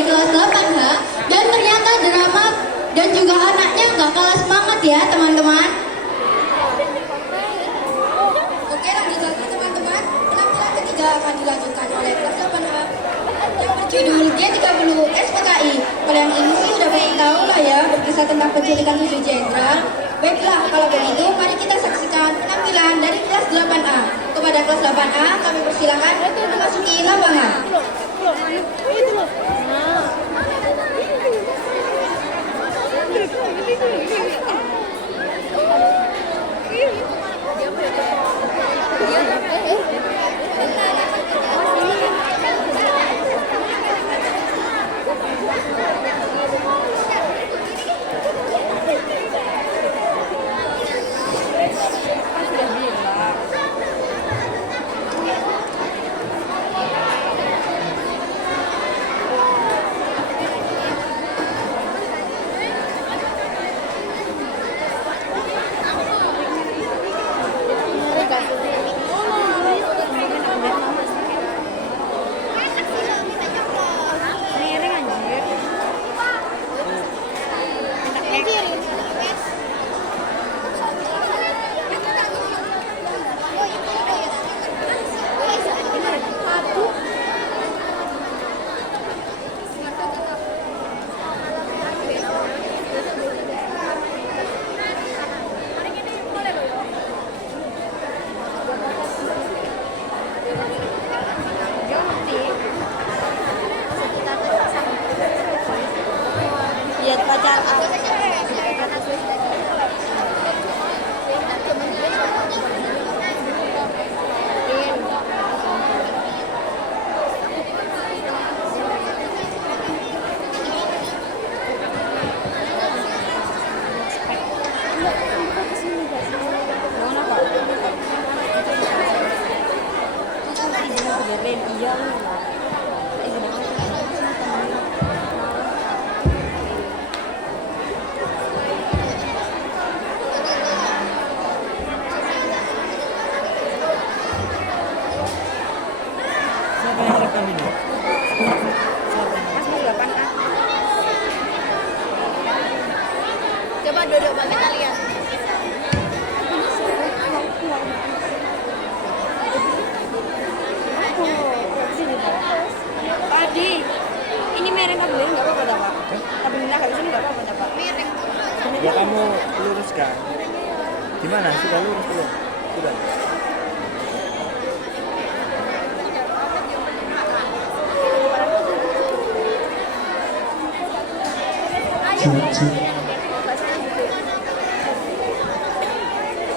dari kelas 8H dan ternyata drama dan juga anaknya nggak kalah semangat ya teman-teman. Oke, lanjut lagi teman-teman. Penampilan ketiga akan dilanjutkan oleh kelas 8H yang berjudul G30 SPKI. Kalau yang ini sih udah pengen tahu lah ya, berkisah tentang penculikan 7 jenderal. Baiklah, kalau begitu mari kita saksikan penampilan dari kelas 8A. Kepada kelas 8A kami persilakan untuk memasuki lapangan. Lihat pacar coba duduk Bang, kita lihat. Padi, ini merek kabelnya nggak apa-apa dapat. Kabelnya kalau sini nggak apa-apa dapat. Merek. Ya kamu luruskan. Gimana? Sudah lurus belum? Sudah.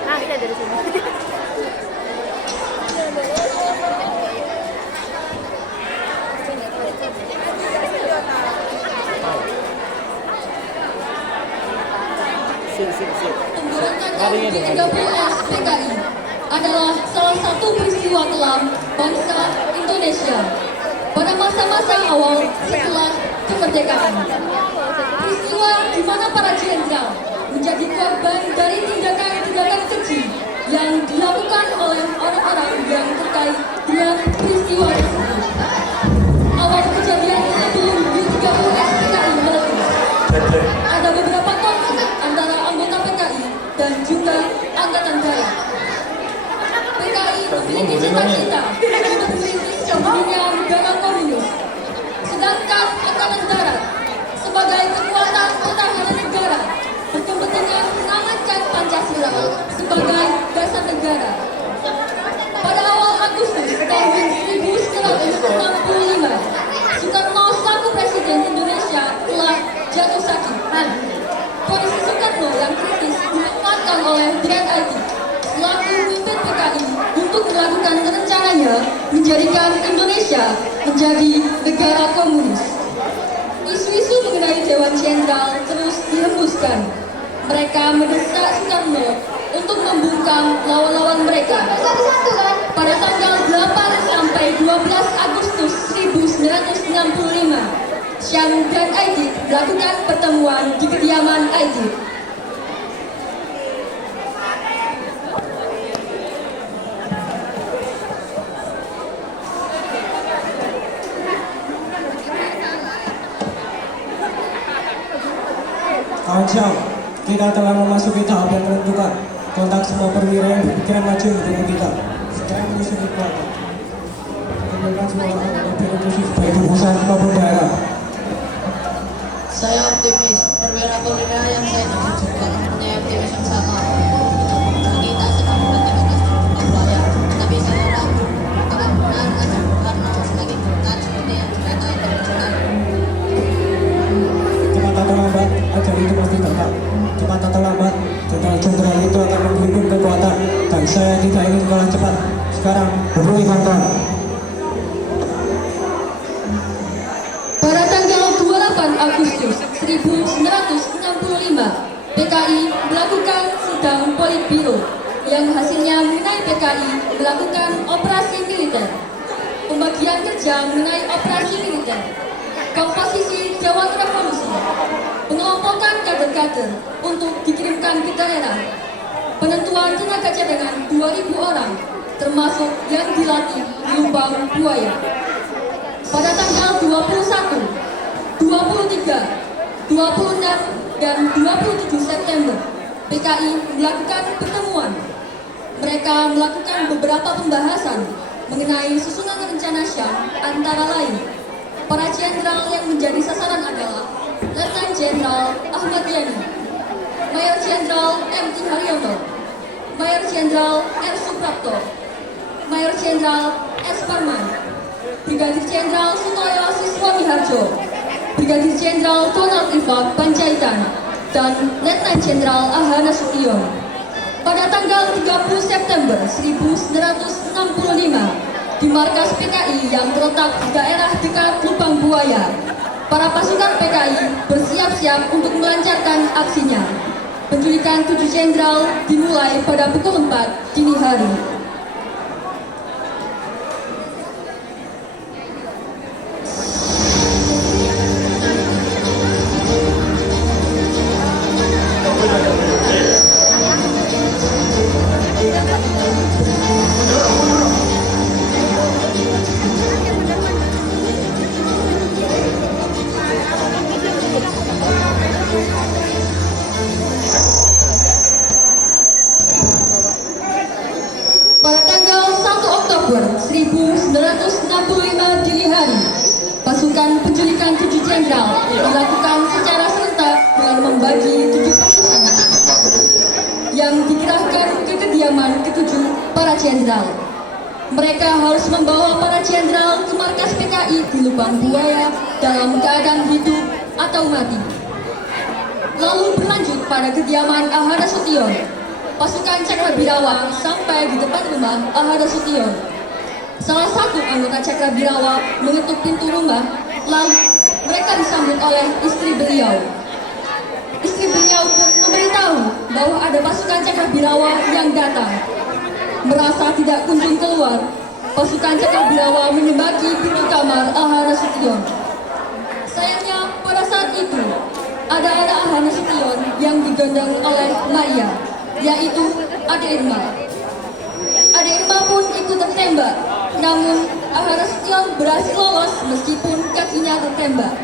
Nah, kita dari sini. Sip. Pemberontakan G30 SPKI adalah salah satu peristiwa kelam bangsa Indonesia pada masa-masa awal setelah kemerdekaan. Peristiwa di mana para jenderal menjadi korban dari tindakan-tindakan keji yang dilakukan oleh orang-orang yang terkait dengan peristiwa tersebut. Awal kejadian sebelum G30 SPKI meletus, ada beberapa konflik antara anggota PKI dan juga Angkatan Darat. PKI memiliki cita-cita untuk merintis dunia negara komunis, sedangkan Angkatan Darat sebagai kekuatan pertahanan negara berkepentingan mengamankan Pancasila sebagai dasar negara. Pada awal Agustus tahun 1965, Soekarno selaku Presiden Indonesia telah jatuh sakit. Kondisi Soekarno yang kritis dimanfaatkan oleh Grand IT selaku pemimpin PKI untuk melakukan rencananya menjadikan Indonesia menjadi negara komunis. Isu-isu mengenai Dewan Jenderal terus dihembuskan. Mereka mendesak Soekarno untuk membungkam lawan-lawan mereka. Pada tanggal 8 sampai 12 Agustus 1965, Syam dan Aidit melakukan pertemuan di kediaman Aidit. Selamat siang. Kita telah memasuki tahap yang menentukan. Kontak semua perwira yang berpikiran maju mendukung kita. Sekarang menyusun kekuatan. Kumpulkan semua orang yang berevolusi baik di pusat maupun daerah. Saya optimis, perwira-perwira yang saya tuju juga mempunyai optimis yang sama. Kita sedang mempertimbangkan struktur buaya, tapi saya ragu apakah benar ajang Soekarno semakin berat seperti yang dikatai perjuangan. Cepat atau lambat, ajang itu pasti datang. Cepat atau lambat, jenderal-jenderal itu akan menghimpun kekuatan. Dan saya tidak ingin kalah cepat. Sekarang, hubungi kantor. Pada tanggal 28 Agustus 1965, PKI melakukan sidang Politbiro yang hasilnya mengenai PKI melakukan operasi militer, pembagian kerja mengenai operasi militer, komposisi Dewan Revolusi, pengelompokan kader-kader untuk dikirimkan ke daerah, penentuan tenaga cadangan 2.000 orang, termasuk yang dilatih di lubang buaya. Pada tanggal 21, 23, 26, dan 27 September, PKI melakukan pertemuan. Mereka melakukan beberapa pembahasan mengenai susunan rencana Syam, antara lain para jenderal yang menjadi sasaran adalah Letnan Jenderal Ahmad Yani, Mayor Jenderal M.T. Haryono, Mayor Jenderal R. Suprapto, Mayor Jenderal S. Parman, Brigadir Jenderal Sutoyo Siswami Harjo, Brigadir Jenderal Donald Ifak Panjaitan, dan Letnan Jenderal Aha Nasution. Pada tanggal 30 September 1965, di markas PKI yang terletak di daerah dekat Lubang Buaya, para pasukan PKI bersiap-siap untuk melancarkan aksinya. Penculikan 7 jenderal dimulai pada pukul 4 dini hari. Pada tanggal 1 Oktober 1965 dini hari, pasukan penculikan 7 jenderal dilakukan secara serentak dengan membagi 7 pasukan yang dikerahkan ke kediaman ketujuh para jenderal. Mereka harus membawa para jenderal ke markas PKI di Lubang Buaya dalam keadaan hidup atau mati. Lalu berlanjut pada kediaman Aha Nasution. Pasukan Cakrabirawa sampai di depan rumah Aha Nasution. Salah satu anggota Cakrabirawa mengetuk pintu rumah, lalu mereka disambut oleh istri beliau. Istri beliau pun memberitahu bahwa ada pasukan Cakrabirawa yang datang. Merasa tidak kunjung keluar, pasukan Cakrabirawa menyebaki pintu kamar Aha Nasution. Sayangnya pada saat itu ada anak Aha Nasution yang digendong oleh Maria, yaitu Ade Irma. Ade Irma pun ikut tertembak, namun Aha Nasution berhasil lolos meskipun kakinya tertembak.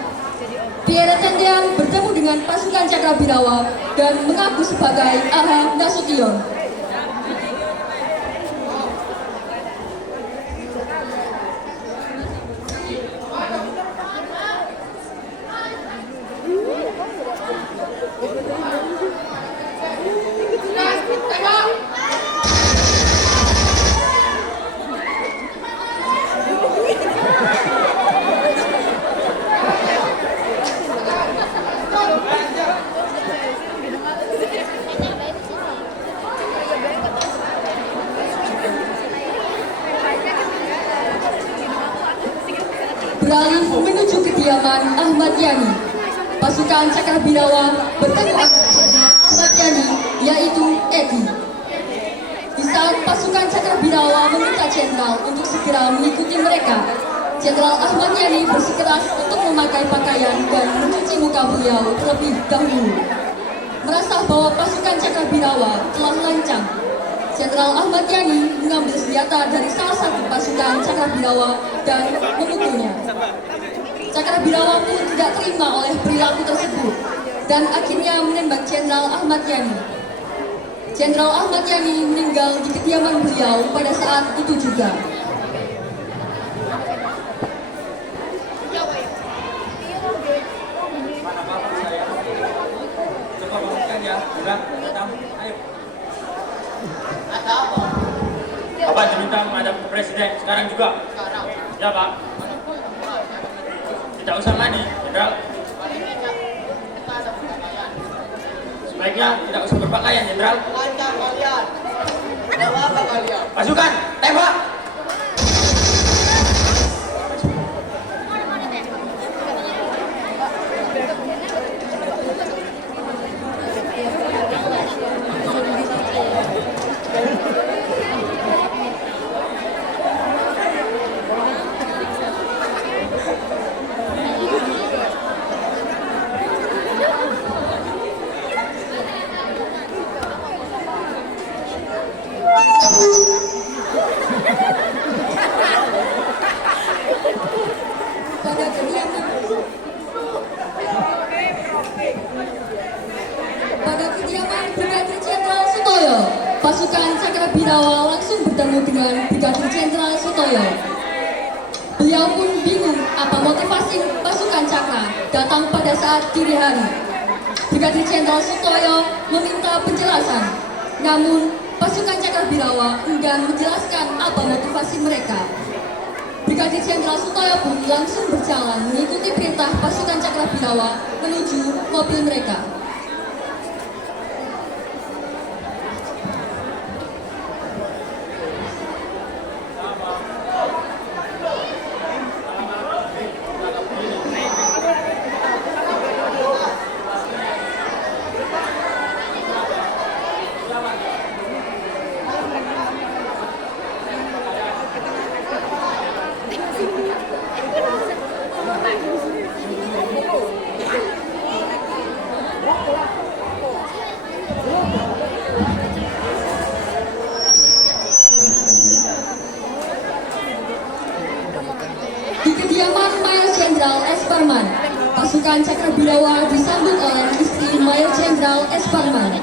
Pierre Tendean bertemu dengan pasukan Cakrabirawa dan mengaku sebagai Aha Nasution. Beralih menuju kediaman Ahmad Yani, pasukan Cakrabirawa bertemu Ahmad Yani, yaitu Edi. Di saat pasukan Cakrabirawa meminta jenderal untuk segera mengikuti mereka, Jenderal Ahmad Yani bersikeras untuk memakai pakaian dan mencuci muka beliau terlebih dahulu. Merasa bahwa pasukan Cakrabirawa telah lancang, Jenderal Ahmad Yani mengambil senjata dari salah satu pasukan Cakrabirawa dan memukulnya. Cakrabirawa pun tidak terima oleh perilaku tersebut. dan akhirnya menembak Jenderal Ahmad Yani. Jenderal Ahmad Yani meninggal di kediaman beliau pada saat itu juga. Bapak diminta menghadap ke Presiden sekarang juga. Ya Pak. Tidak usah mandi, Jenderal. Sebaiknya tidak usah berpakaian, Jenderal. Lancar kalian. Apa kalian? Pasukan, tembak! Pada kediaman Brigadir Jenderal Sutoyo, pasukan Cakrabirawa langsung bertemu dengan Brigadir Jenderal Sutoyo. Beliau pun bingung apa motivasi pasukan Cakra datang pada saat dini hari. Brigadir Jenderal Sutoyo meminta penjelasan, namun pasukan Cakrabirawa enggan menjelaskan apa motivasi mereka. Brigadir Jenderal Sutoyo pun langsung berjalan mengikuti perintah pasukan Cakrabirawa menuju mobil mereka. Di kediaman Mayor Jenderal S. Parman, pasukan Cakrabirawa disambut oleh istri Mayor Jenderal S. Parman.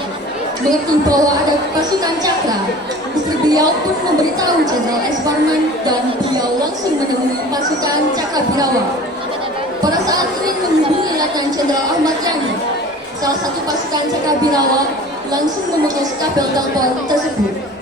Mengerti bahwa ada pasukan Cakra, istri beliau pun memberitahu Jenderal S. Parman dan beliau langsung menemui pasukan Cakrabirawa. Pada saat ingin menghubungi Letnan Jenderal Ahmad Yani, salah satu pasukan Cakrabirawa langsung memutus kabel telepon tersebut.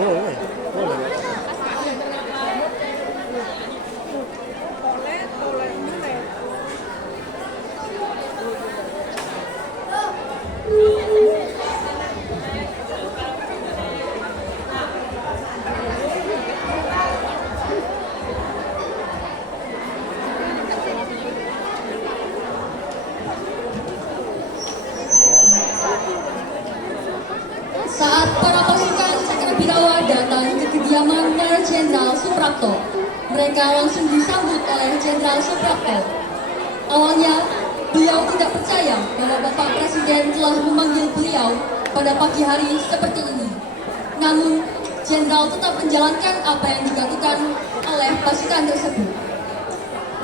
Boleh, boleh. Saat para pasukan Cakrabirawa datang ke kediaman Mayor Jenderal Suprapto, mereka langsung disambut oleh Jenderal Suprapto. Awalnya, beliau tidak percaya bahwa Bapak Presiden telah memanggil beliau pada pagi hari seperti ini. Namun, Jenderal tetap menjalankan apa yang dikatakan oleh pasukan tersebut.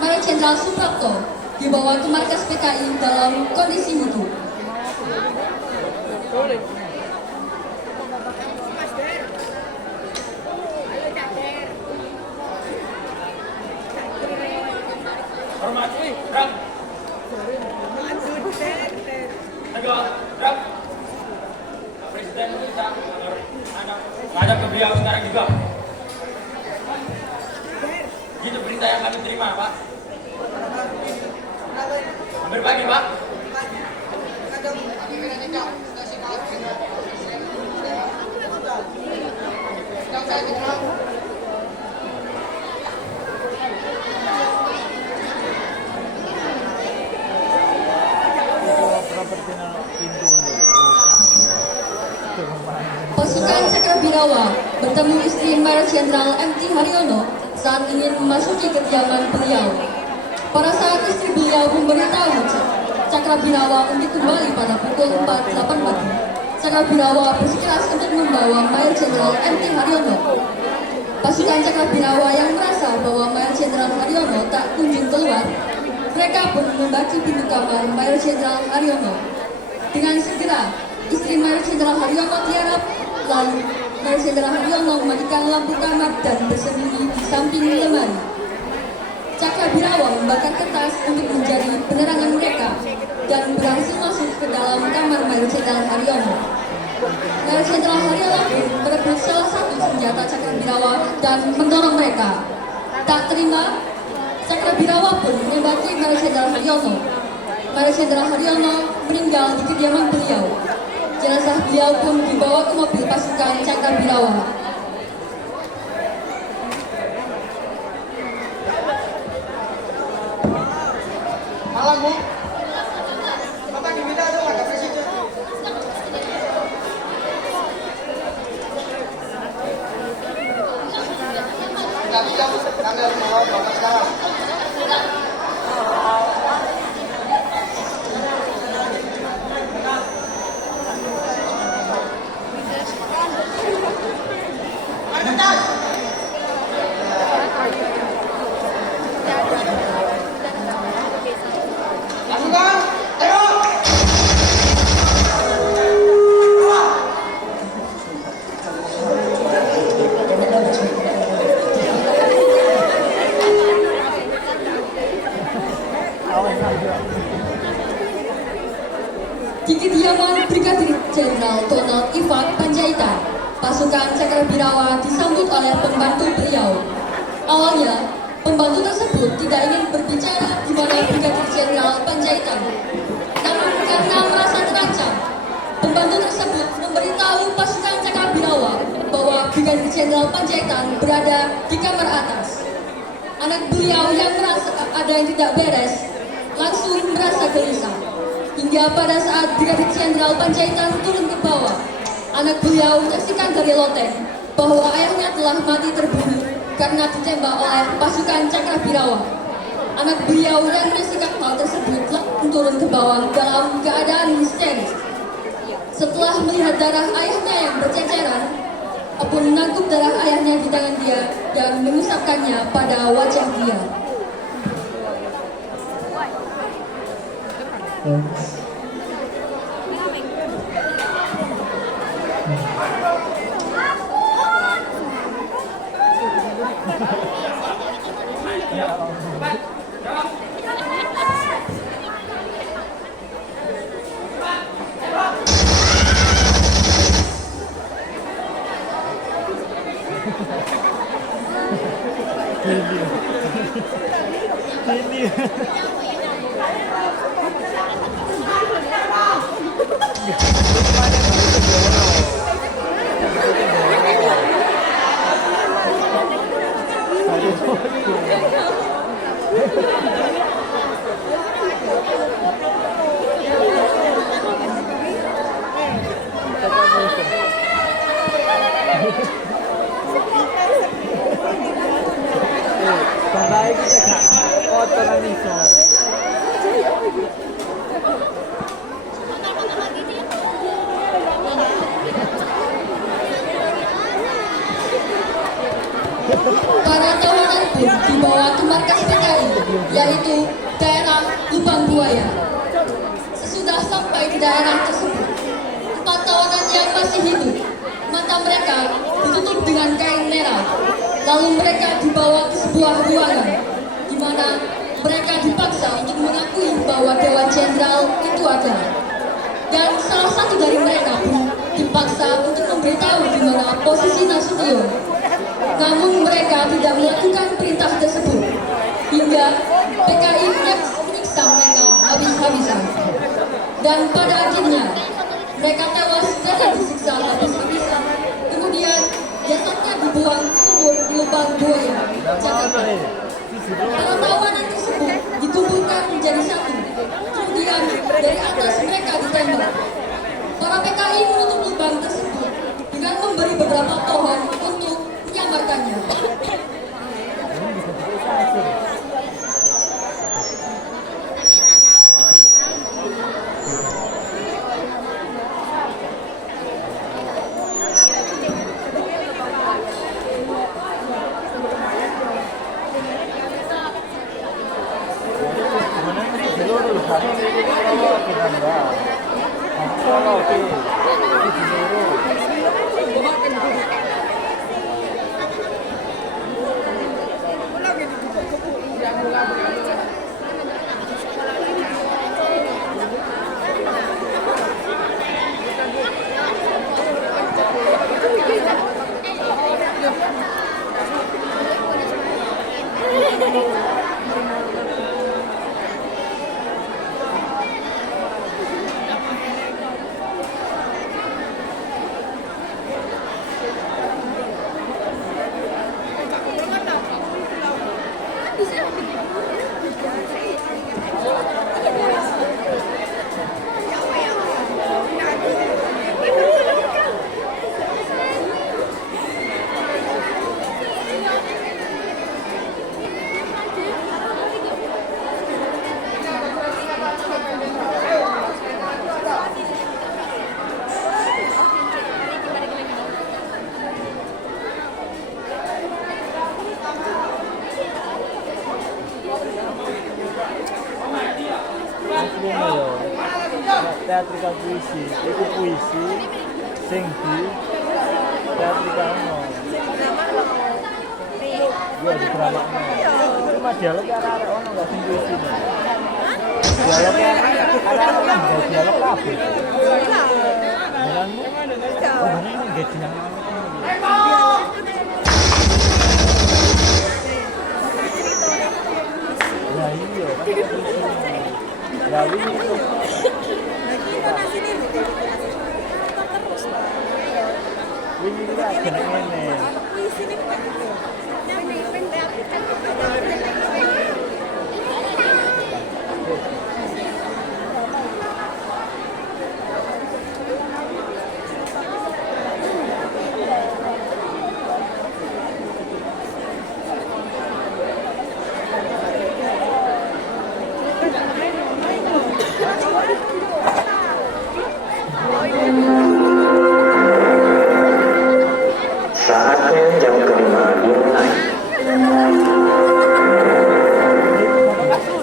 Mayor Jenderal Suprapto dibawa ke markas PKI dalam kondisi hidup. Hormat, gerak. Tegak, gerak. Pak Presiden meminta agar menghadap ke beliau sekarang juga. Gitu perintah yang kami terima, Pak. Hampir pagi, Pak. bertemu istri Mayor Jenderal MT Haryono saat ingin memasuki kediaman beliau. Pada saat istri beliau memberitahu Cakrabirawa untuk kembali pada pukul 4.08 pagi, Cakrabirawa bersikeras untuk membawa Mayor Jenderal MT Haryono. Pasukan Cakrabirawa yang merasa bahwa Mayor Jenderal Haryono tak kunjung keluar, mereka pun membaki pintu kamar Mayor Jenderal Haryono. Dengan segera, istri Mayor Jenderal Haryono tiarap, lalu Mayor Jenderal Haryono mematikan lampu kamar dan bersembunyi di samping lemari. Cakrabirawa membakar kertas untuk menjadi penerangan mereka dan berhasil masuk ke dalam kamar Mayor Jenderal Haryono. Mayor Jenderal Haryono pun merebut salah satu senjata Cakrabirawa dan mendorong mereka. Tak terima, Cakrabirawa pun menembaki Mayor Jenderal Haryono. Mayor Jenderal Haryono meninggal di kediaman beliau. Jenazah beliau pun dibawa ke mobil pasukan Cakrabirawa. Malam, Bu. Bapak diminta dong ada presiden. Kami harus membawa Bapak sekarang. Pasukan, ayo! Di kediaman Brigadir Jenderal Donald Ifat Panjaitan, pasukan Cakrabirawa disambut oleh pembantu beliau. Awalnya, pembantu tersebut tidak ingin berbicara di mana Brigadir Jenderal Panjaitan. Namun karena merasa terancam, pembantu tersebut memberitahu pasukan Cakrabirawa bahwa Brigadir Jenderal Panjaitan berada di kamar atas. Anak beliau yang merasa ada yang tidak beres langsung merasa gelisah. Hingga pada saat Brigadir Jenderal Panjaitan turun ke bawah, anak beliau menyaksikan dari loteng bahwa ayahnya telah mati terbunuh karena ditembak oleh pasukan Cakrabirawa. Anak beliau yang menyaksikan hal tersebut langsung turun ke bawah dalam keadaan histeris. Setelah melihat darah ayahnya yang berceceran, pun menangkup darah ayahnya di tangan dia dan mengusapkannya pada wajah dia. Babae kita kak, foto na niso. Para tawanan pun dibawa ke markas PKI, yaitu daerah Lubang Buaya. Sesudah sampai di daerah tersebut, 4 tawanan yang masih hidup, mata mereka ditutup dengan kain merah. Lalu mereka dibawa ke sebuah ruangan, di mana mereka dipaksa untuk mengakui bahwa Dewan Jenderal itu ada. Dan salah satu dari mereka pun dipaksa untuk memberitahu di mana posisi Nasution. Namun mereka tidak melakukan perintah tersebut, hingga PKI menyiksa mereka habis-habisan. Dan pada akhirnya, mereka tewas karena disiksa habis-habisan. Kemudian, jasadnya dibuang sumur di Lubang Buaya, Jakarta. Para tawanan tersebut dikumpulkan menjadi satu. Kemudian, dari atas mereka ditembak. Para PKI menutup lubang tersebut dengan memberi beberapa pohon untuk Hari ini kalau kita enggak. Kalau di seluruh teatrikal puisi, itu puisi sing di teatrikal no. Iya di drama no. Cuma dialognya arek ono enggak sing puisi no. Dialognya arek ono dialog kabeh. Jalanmu? Oh, bener enggak jeneng. Ya iya, lalu ini juga jeneng ngene. Saatnya jam kelima dimulai.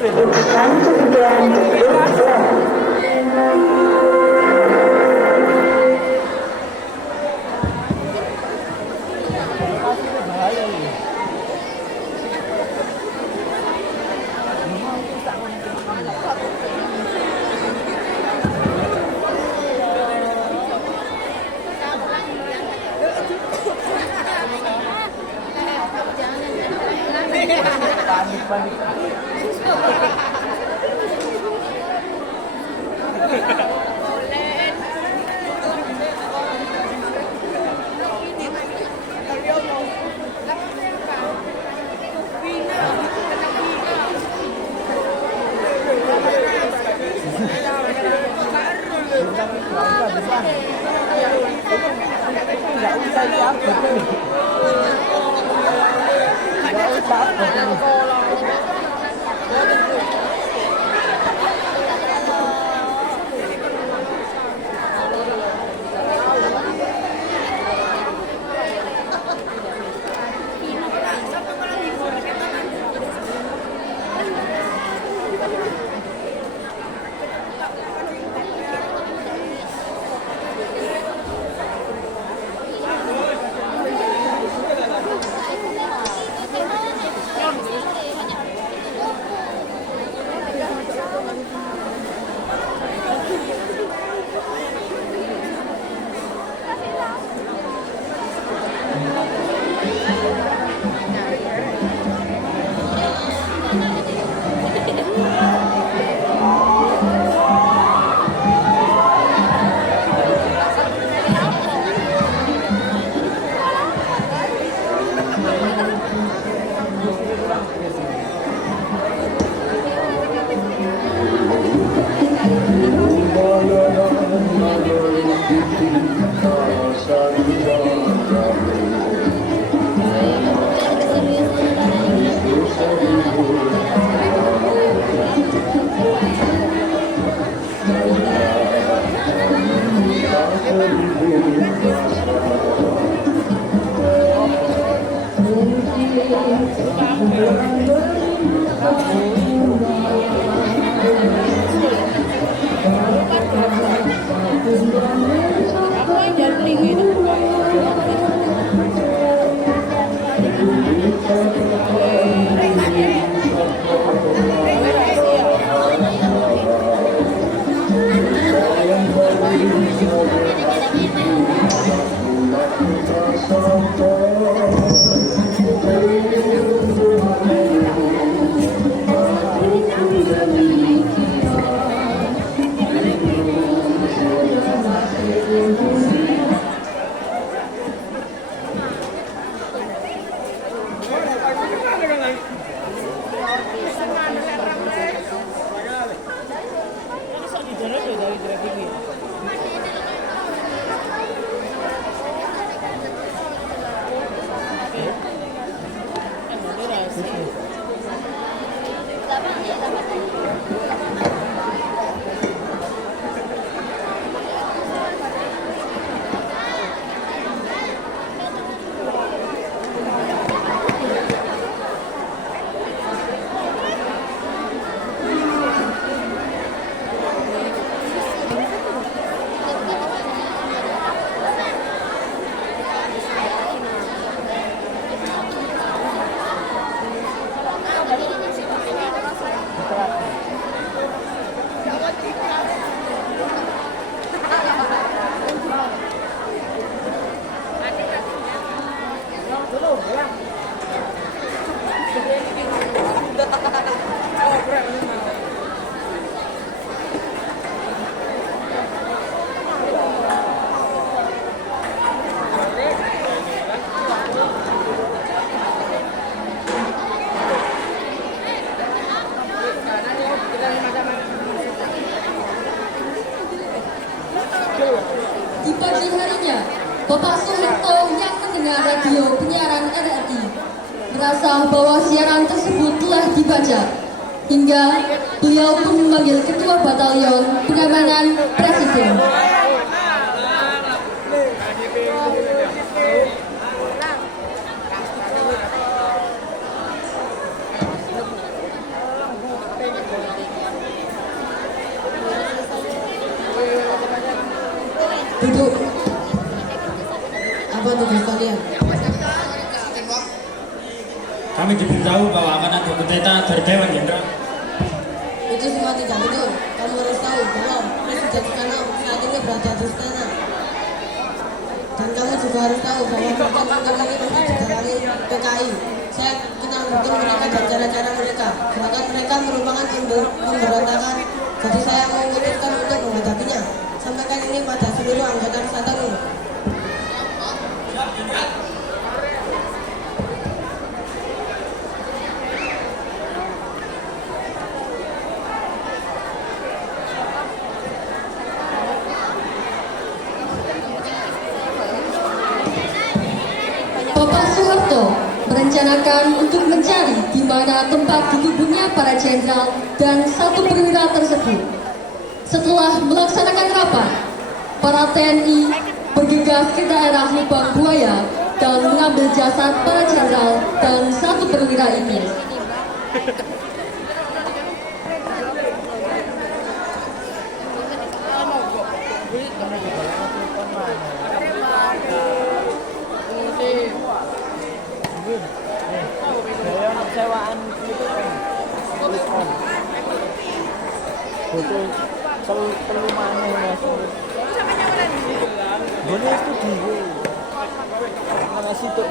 It's time to begin the big flow. Panik. Enggak usah diupdate. Enggak usah update. Thank you. Di pagi harinya, Bapak Soeharto yang mendengar radio penyiaran RRI merasa bahwa siaran tersebut telah dibaca, hingga beliau pun memanggil Ketua Batalion Pengamanan Presiden. Duduk. Apa tugas kalian? Kami diberitahu bahwa akan ada kudeta dari Dewan Jenderal. Itu semua tidak betul. Kamu harus tahu bahwa Presiden Soekarno saat ini berada di istana. Dan kamu juga harus tahu bahwa mereka ini masih didalangi PKI. Saya kenal betul mereka dan cara-cara mereka. Bahkan mereka merupakan pemberontakan. Jadi saya memutuskan untuk menghadapinya. Sampaikan ini pada seluruh anggota Satanu. Bapak Soeharto merencanakan untuk mencari di mana tempat dikuburnya para jenderal dan satu perwira tersebut. Setelah melaksanakan rapat, para TNI bergegas ke daerah Lubang Buaya dan mengambil jasad para jenderal dan satu perwira ini. Saya untuk sewaan itu butuh telu maneh Mas. Gone itu dhewe. Nang situ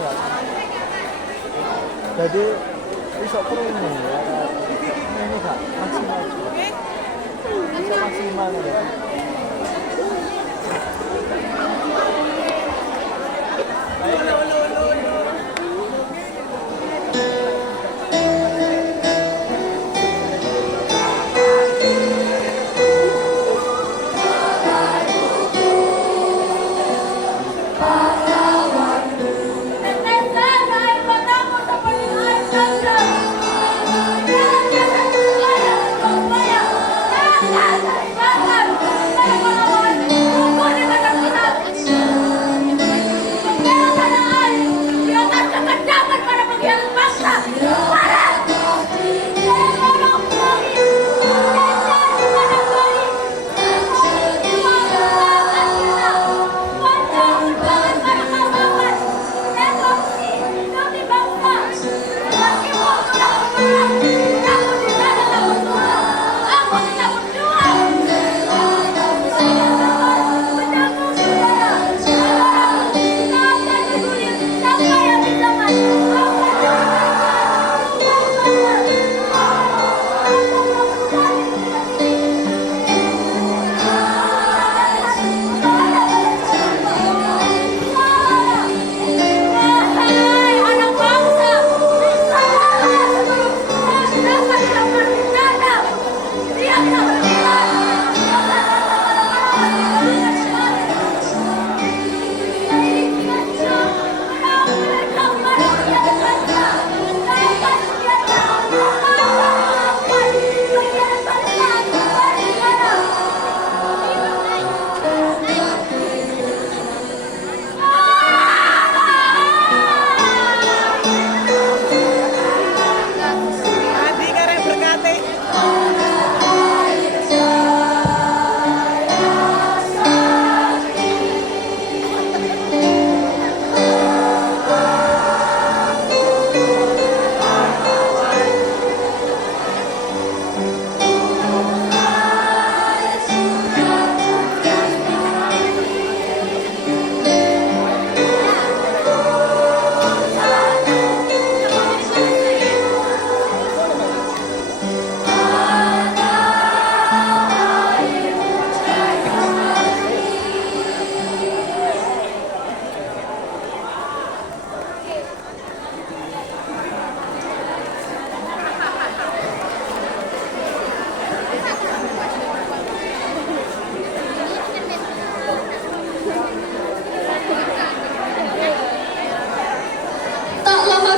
ya. Jadi iso krungu ya. Ini Kak, maksimal. Bisa maksimal ya. Jangan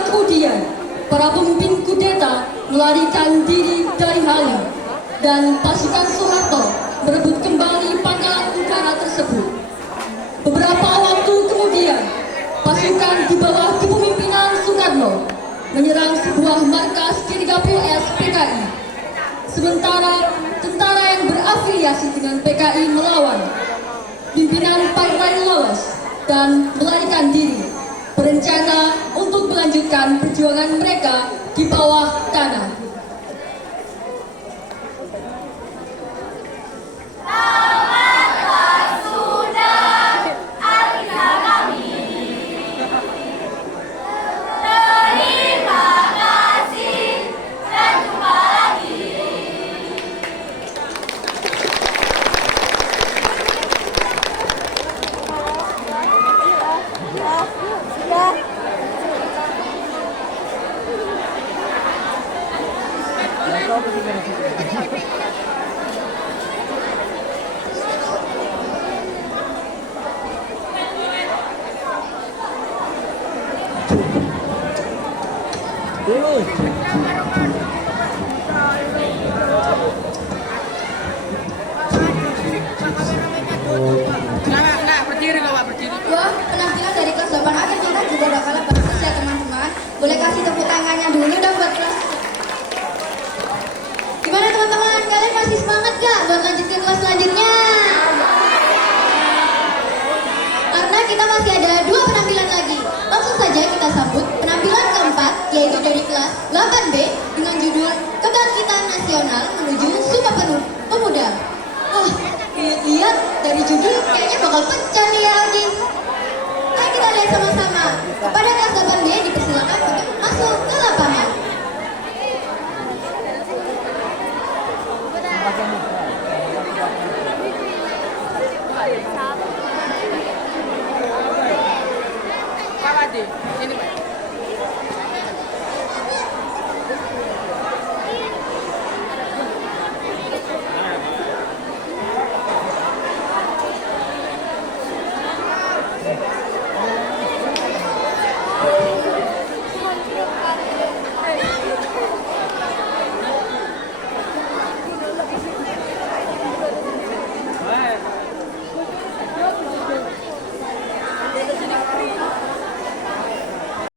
kemudian, para pemimpin kudeta melarikan diri dari Halim dan pasukan Soeharto merebut kembali pangkalan udara tersebut. Beberapa waktu kemudian, pasukan di bawah kepemimpinan Soekarno menyerang sebuah markas G30S PKI. Sementara tentara yang berafiliasi dengan PKI melawan. Pimpinan partai lolos dan melarikan diri, berencana untuk melanjutkan perjuangan mereka di bawah tanah. Wah, penampilan dari kelas 8A ternyata juga bakalan bagus ya teman-teman. Boleh kasih tepuk tangannya dulu dong buat kelas. Gimana teman-teman? Kalian masih semangat gak buat lanjut ke kelas selanjutnya? Karena kita masih ada 2 penampilan lagi. Langsung saja kita sambut penampilan keempat, yaitu dari kelas 8B dengan judul Kebangkitan Nasional Menuju Sumpah Pemuda. Wah, lihat-lihat dari judul kayaknya bakal pecah nih ya, Agi. Ayo kita lihat sama-sama. Kepada kelas 8B dipersilakan